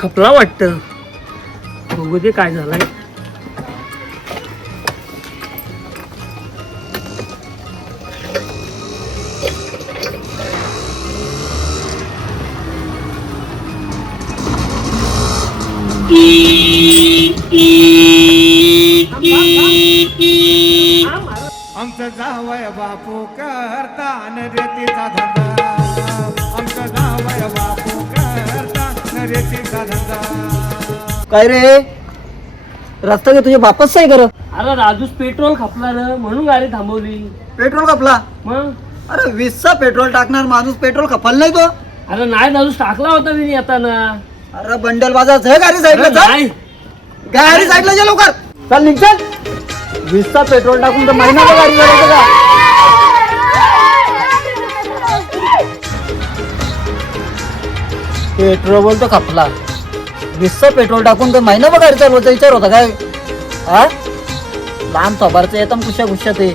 खपला वाटतं. बघू दे काय झालंय. आमचं जावय बापू करता रेतीचा धंदा. आमचं जावय बापू करता रेतीचा धंदा. काय रे रस्ता घे तुझ्या बापच आहे कर. अरे राजूस पेट्रोल खपला रे म्हणून गाडी थांबवली. पेट्रोल कपला. मग अरे 20चा पेट्रोल टाकणार माणूस पेट्रोल कपल नाही तो. अरे नाही राजूस टाकला होता मी येताना. अरे बंडल बाजार आहे गाडी साईडला अरे चल. नाही. गाडी साईडला जा लवकर. चल निघ चल. 20चा पेट्रोल टाकून तर महिनाभर गाडी चालवतो का. पेट्रोल तर खपला. 20चा पेट्रोल टाकून तर महिनाभर गाडी चालवायचा विचार होता काय. हा लांब सबारचं येतं कुशा कुशा ते.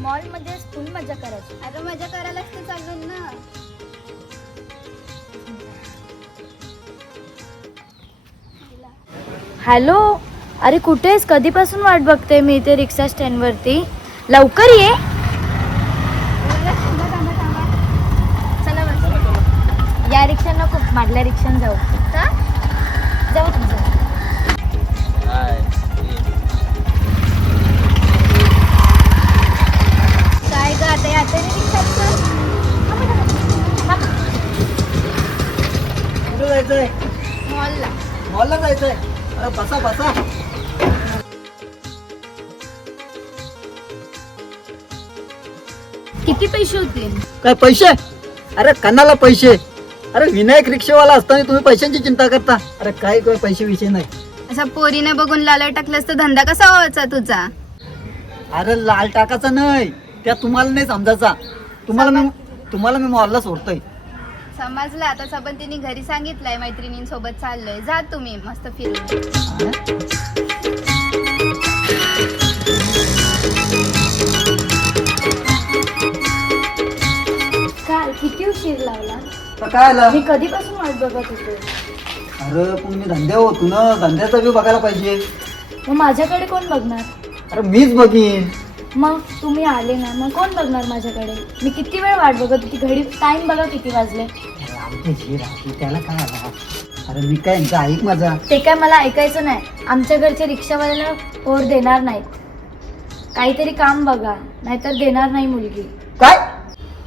मॉल मध्ये फुल मजा करायची. अरे मजा करायलाच ते चालू ना. हॅलो, अरे कुठेस? कधीपासून वाट बघते मी इथे रिक्षा स्टँड वरती. लवकर ये. चला बस. या रिक्षा नको, मागल्या रिक्षाने जाऊ. जाऊ तुमचं. काय ग आता या रिक्षाचं. कुठे जायचंय? मॉलला. मॉलला जायचंय. अरे बसा बसा. किती पैसे होतील? काय पैसे? अरे कणाला पैसे. अरे विनायक रिक्षावाला असताना तुम्ही पैशांची चिंता करता. अरे काय काय पैसे विषय नाही. असा पोरीने बघून लाल टाकलंस तर धंदा कसा व्हायचा तुझा? अरे लाल टाकाचा नाही, त्या तुम्हाला नाही समजायचा. तुम्हाला मी मॉलला सोडतोय. समजलं. आता सबन तिने घरी सांगितलंय मैत्रिणींसोबत चाललोय. जा तुम्ही मस्त फिरून. काय किती उशीर लावला? तर काय आलं? मी कधीपासून वाट बघत होते. अरे पण मी धंद्यावर होतो ना, धंद्याचा व्यू बघायला पाहिजे. मग माझ्याकडे कोण बघणार? अरे मीच बघीन. मग तुम्ही आले ना, मग कोण बघणार माझ्याकडे? मी किती वेळ वाट बघत होती. घडी टाइम बघा किती वाजले. त्याला काय आला? अरे मी काय यांचं ऐक माझा. ते काय मला ऐकायचं नाही. आमच्या घरचे रिक्षावाल्याला पोर देणार नाहीत. काहीतरी काम बघा, नाहीतर देणार नाही मुलगी. काय?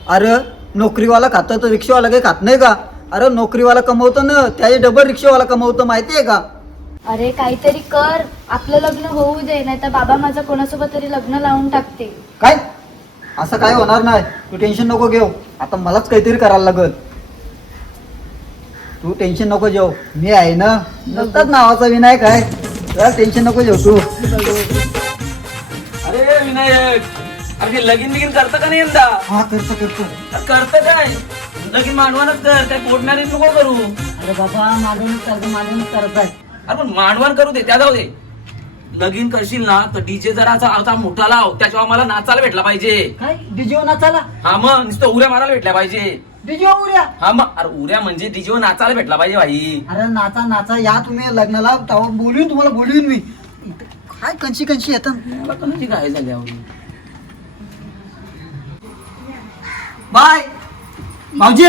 अरे नोकरीवाला खातं तर रिक्षावाला काही खात नाही का? अरे नोकरीवाला कमवतो ना, त्याचे डबल रिक्षावाला कमवतो माहितीये का? अरे काहीतरी कर. आपलं लग्न होऊ दे, नाही तर बाबा माझं कोणासोबत तरी लग्न लावून टाकते. काय? असं काय होणार नाही. तू टेन्शन नको घेऊ. आता मलाच काहीतरी करायला लागल. तू टेन्शन नको घेऊ. मी आहे ना. नसतात नावाचा विनायक आहे. जरा टेन्शन नको घेऊ तू. अरे विनायक, अरे लगीन बिगीन करतं का नाही यंदा? हा करतो. करतं काय? लगीन मांडवानच कर. काय पोटणारी नको करू. अरे बाबा मागूनच करत आहे. अरे पण मांडवान करू दे, त्या जाऊ दे. लगीन करशील ना तर डीजे जरा आता मोठा लाव. त्याच्यावर मला नाचायला भेटला पाहिजे. काय डीजे नाचाला? हा मग नुसतं उऱ्या मारायला भेटल्या पाहिजे. डीजे उऱ्या? हा मग अरे उऱ्या म्हणजे डीजे नाचायला भेटला पाहिजे भाई. अरे नाचा या तुम्ही लग्नाला. तुम्हाला बोलवीन मी. काय कंची येतात. मला कोणाची काय झाली आवडी. बाय भाऊजी.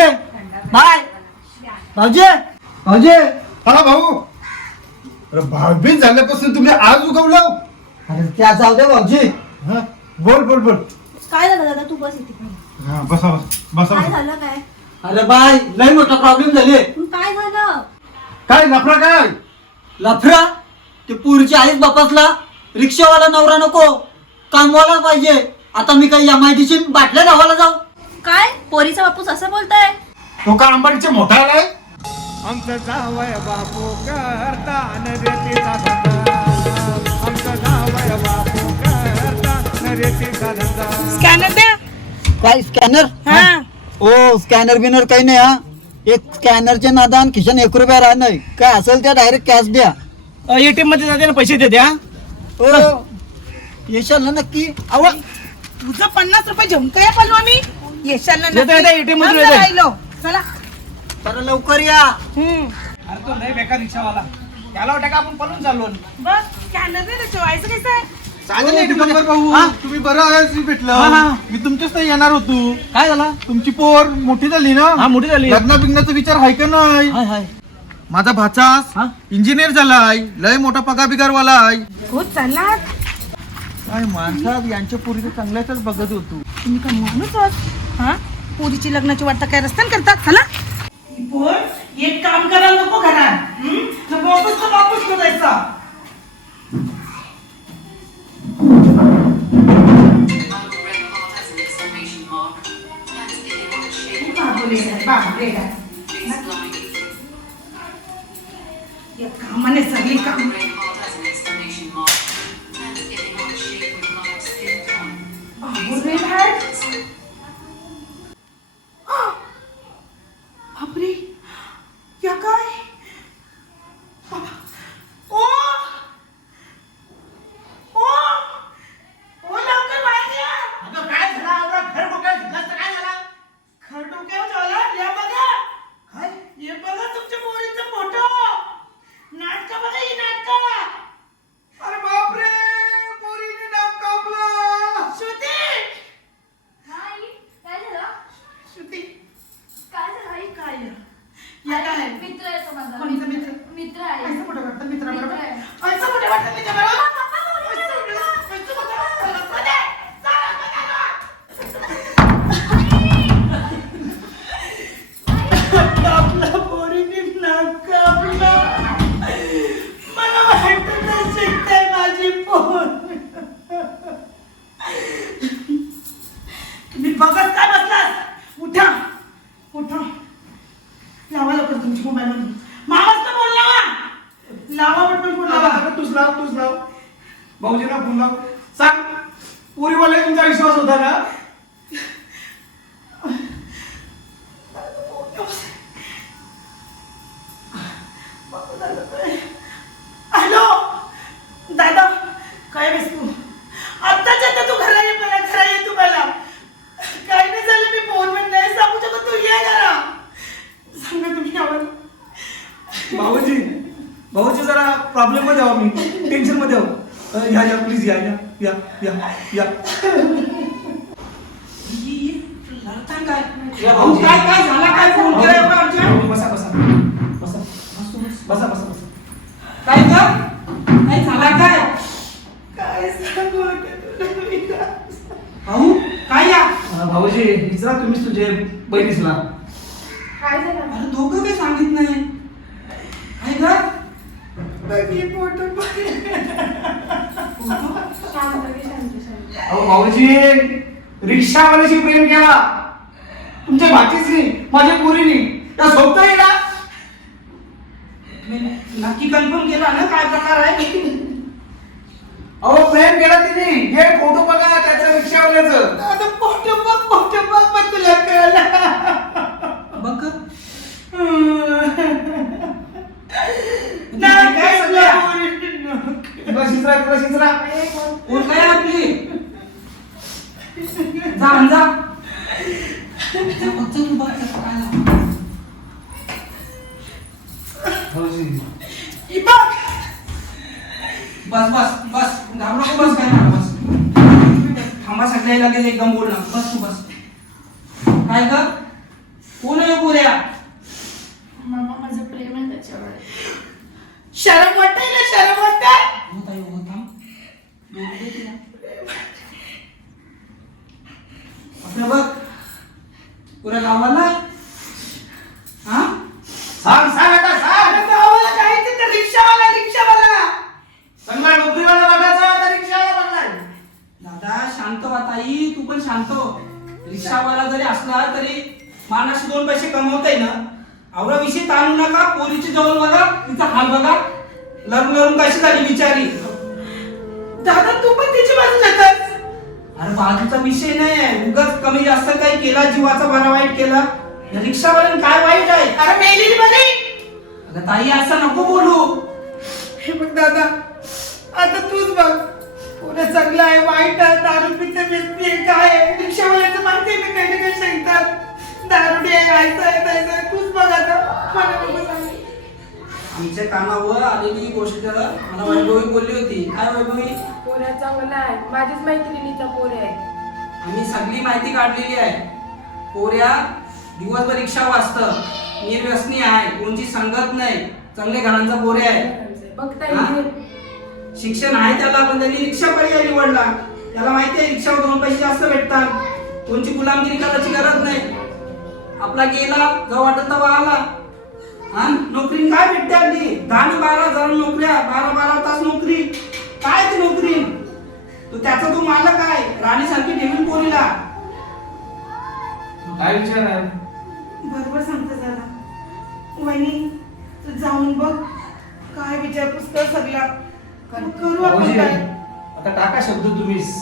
हा भाऊ. अरे भाऊबीज झाल्यापासून तुम्ही आज उगवलं. अरे त्या जाऊ दे भाऊजी. हा, बोल. काय झालं दादा? तू बस इथे. हा, बसा. काय झालं? काय अरे बाय लय मोठा प्रॉब्लेम झाले. काय झालं? काय लफडा काय? लफरा? ते पुरीची आईच बापासला. रिक्षावाला नवरा नको, कामवाला पाहिजे. आता मी काही MIDC बाटल्या धावायला जाऊ? काय पोरीचा बापूस असं बोलताय? तो का अंबाडीचे मोठा आलाय? आमचं जावय बापू करता रेतीचा धंदा. आमचं जावय बापू करता रेतीचा धंदा. स्कॅनर द्या. काय स्कॅनर? ओ स्कॅनर बिनर काही नाही. हा एक स्कॅनरचे नादान खिशान 1 रुपया राह नाही. काय असेल त्या डायरेक्ट कॅश द्या. ATM मध्ये जाते ना पैसे दे द्या. हो येशाल ना नक्की. तुझं 50 रुपये घेऊन काय पाहिलो आम्ही. येशाल ना येतो, नक्की? येतो, ATM मधून थांब येतो. जरा, आईलो. चला तर लवकर या. अरे तो लय बेकार रिक्षावाला, त्याला वाटतं का आपण पळून चाललो. बघ स्कॅनर नाही त्याचं व्हायचं कसं आहे दिगंबर भाऊ, तुम्ही बरं आहे भेटलं. मी तुमच्याच नाही येणार होतो. काय झालं? तुमची पोर मोठी झाली ना. हा, मोठी झाली. लग्न बिग्नाचा विचार आहे का नाही? माझा भाचा इंजिनियर झालाय, लय मोठा पगार बिगारवाला आहे. हो चला काय माणसात यांच्या पोरीचं चांगल्याच बघत होतो. तुम्ही का माणूस आहात हा पोरीची लग्नाची वार्ता काय रस्त्यान करतात चला पण एक काम करायला नको घरात वापस शोधायचा कामाने सगळी काम बापरे या काय ओ ओ ओ लवकर बाहेर या अगं काय झालं घर डोक्यात काय झालं घर डोक्यावर झालं या बघा काय हे बघा तुमच्या पोरीचा फोटो नाटक बघा ही नाटक अरे बापरे पोरीने नाक कापलं श्रुती काय झालं? श्रुती काय झालं आई? काय या काय मित्र आहे तो माझा. कोणता मित्र? मित्र आहे. ऐसा मोठं वाटतं मित्राबरोबर मित्र आहे. ऐसा मोठं वाटतं मित्राबरोबर आपल्या पोरीने नाक कापलं मला वाटत नाही शिकते माझी पोर तुम्ही बघत काय बसलात उठा उठा लावा लवकर तुमच्या मोबाईल मधून मामाच फोन लावा पटकन फोन लावा तूच लाव भाऊजीला फोन लाव. सांग, पोरीवाला तुमचा विश्वास होता ना? हॅलो दादा काय बेस तू आत्ताच आता तू घरा ये मला घरा ये तू मला काय नाही झालं मी फोन मध्ये नाही सांगू शकत तू ये घरा सांगा तुम्ही आम्हाला भाऊजी जरा प्रॉब्लेम मध्ये आहो, मी टेन्शन मध्ये आहो. या प्लीज या. काय झाला काय फोन केला एवढा अर्जंट बसा. काय काय झाला काय सांगू आता तुला मी काय? भाऊ काय या भाऊजी विचारा तुम्हीच तुझे बहिणीसला. काय झालं? अरे दोघं काही सांगित नाही काय ग बघी फोटो शांत. अहो भाऊजी, रिक्षावाल्याशी प्रेम केला तुमच्या भाचीची, माझ्या पोरीनी. त्या सोबत आहे ना. नक्की कन्फर्म केला ना काय प्रकार आहे अहो प्रेम केला तिने. हे फोटो बघा त्याच्या रिक्षावाल्याचं. आता फोटो बघ पण तुला कळलं बघ नाही काय तुला शिजरा. कोण काय आपली जा भाऊजी बस घाबरू नको बस काय ना बस थांबा सगळ्या लगेच एकदम बोल ना बस तू बस काय ग कोण आहे पुऱ्या मामा माझं प्रेम आहे त्याच्यावर. शरम वाटतंय ना शरम वाटतंय आपलं बघ पुऱ्या गावाला हा सांग आता सांग. अरे गावाला जायचं तर रिक्षावाला चांगला नोकरीवाला बघायचा आता रिक्षावाला बघणार. दादा शांत व्हा ताई तू पण शांत हो रिक्षावाला जरी असला तरी मानाशी दोन पैसे कमवता ना आवडा विषय ताणू नका पोरीची जवळ बघा तिचा हाल बघा लरून कशी झाली बिचारी दादा तू पण तिची बाजू जातात अरे बाजूचा विषय नाही उगाच कमी जास्त काही केला जीवाचा बरा वाईट केला रिक्षावाल्याने काय वाईट आहे अरे मेलेली बरी अगं ताई असं नको बोलू हे बघ दादा आता तूच बघ पुढे चांगलं आहे वाईट आहे दारू पिते व्यक्ती आहे काय आहे रिक्षावाल्याचं माहिती आहे ना काही ना काही सांगतात दारुडी आहे गायचं आहे त्याचं आहे. तूच बघ आता मला नको सांगू. आमच्या कानावर आलेली गोष्ट मला वैभवी बोलली होती. काय वैभवी? पोऱ्या चांगला आहे माझीच मैत्रिणीचा पोरे आहे आम्ही सगळी माहिती काढलेली आहे. पोऱ्या दिवसभर रिक्षा वाचतं, निर्व्यसनी आहे, कोणची संगत नाही, चांगल्या घरांचा पोरे आहे. बघता हा? येईल शिक्षण आहे त्याला, पण त्यांनी रिक्षा पर्याय निवडला. त्याला माहिती आहे रिक्षावर 2 पैसे जास्त भेटतात, कोणची गुलामगिरी करायची गरज नाही. आपला गेला जो वाटत तेव्हा आला. हा नोकरी काय भेटते आपली 10 आणि 12 हजार नोकऱ्या, 12 तास नोकरी. काय ती नोकरी? तू मालक आहे, राणीसारखी ठेवील पोरीला. काय विचार आहे? बरोबर सांगता जरा वहिनी तू जाऊन बघ काय विचारपूस कर सगळा करू आपण भाऊजी, काय आता टाका शब्द तुम्हीच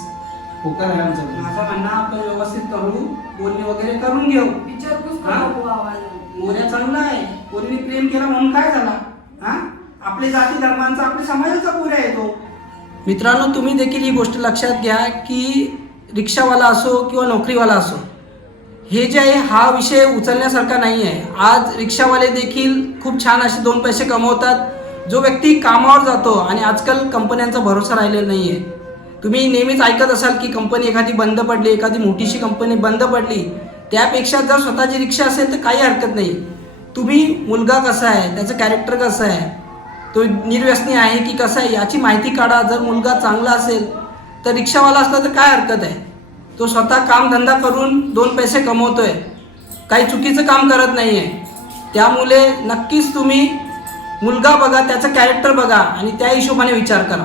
होकार आहे आमचा. माझं म्हणणं आपण व्यवस्थित करू, बोलणी वगैरे करून घेऊ. विचारपूस हा? करू आवाज मोऱ्या चांगला आहे, पोरीने प्रेम केला म्हणून काय झाला? हा आपले जाती धर्मांचा आपल्या समाजाचा पोऱ्या येतो. मित्रांनो, तुम्ही देखील ही गोष्ट लक्षात घ्या की रिक्षावाला असो किंवा नोकरीवाला असो, हे जे आहे हा विषय उचलण्यासारखा नाही आहे. आज रिक्षावाले देखील खूप छान असे 2 पैसे कमवतात. जो व्यक्ती कामावर जातो आणि आजकाल कंपन्यांचा भरोसा राहिलेला नाही आहे. तुम्ही नेहमीच ऐकत असाल की कंपनी एखादी बंद पडली, एखादी मोठीशी कंपनी बंद पडली, त्यापेक्षा जर स्वतःची रिक्षा असेल तर काही हरकत नाही. तुम्ही मुलगा कसा आहे, त्याचं कॅरेक्टर कसं आहे, तो निर्व्यसनी आहे की कसा आहे याची माहिती काढा. जर मुलगा चांगला असेल तर रिक्षावाला असला तर काय हरकत आहे. तो स्वतः कामधंदा करून 2 पैसे कमवतोय, काही चुकीचं काम करत नाही आहे. त्यामुळे नक्कीच तुम्ही मुलगा बघा, त्याचं कॅरेक्टर बघा आणि त्या हिशोबाने विचार करा.